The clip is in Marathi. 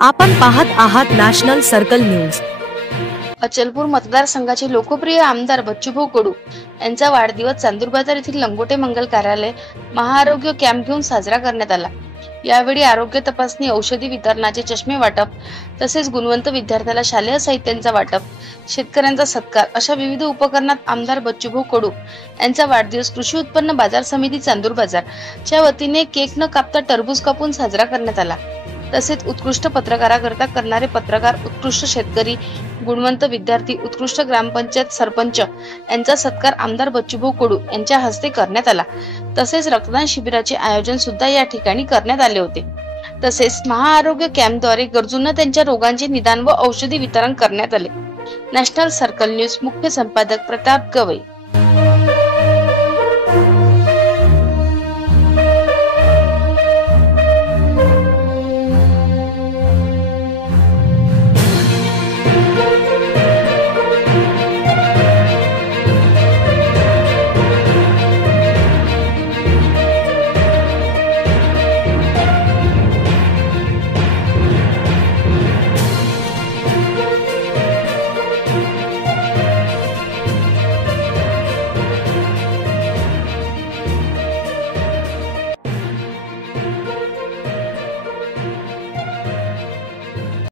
आपण पाहत आहात नॅशनल सर्कल न्यूज। अचलपूर मतदारसंघाचे लोकप्रिय आमदार बच्चूभाऊ कडू यांचा वाढदिवस चांदूरबाजार येथील लंगोटे मंगल कार्यालय महाआरोग्य कॅम्प घेऊन साजरा करण्यात आला। यावेळी आरोग्य तपासणी, औषधी वितरणाचे चष्मे वाटप, तसेच गुणवंत विद्यार्थ्याला शालेय साहित्यांचा वाटप, शेतकऱ्यांचा सत्कार अशा विविध उपक्रमात आमदार बच्चूभाऊ कडू यांचा वाढदिवस कृषी उत्पन्न बाजार समिती चांदूरबाजार च्या वतीने केक न कापता टरबूज कापून साजरा करण्यात आला। तसेच उत्कृष्ट पत्रकाराकरता करणारे पत्रकार, उत्कृष्ट शेतकरी, गुणवंत विद्यार्थी, उत्कृष्ट ग्रामपंचायत सरपंच यांचा सत्कार आमदार बच्चूभाऊ कडू यांच्या हस्ते करण्यात आला। तसेच रक्तदान शिबिराचे आयोजन सुद्धा या ठिकाणी करण्यात आले होते। तसेच महाआरोग्य कॅम्पद्वारे गरजूंना त्यांच्या रोगांचे निदान व औषधी वितरण करण्यात आले। नॅशनल सर्कल न्यूज मुख्य संपादक प्रताप गवई।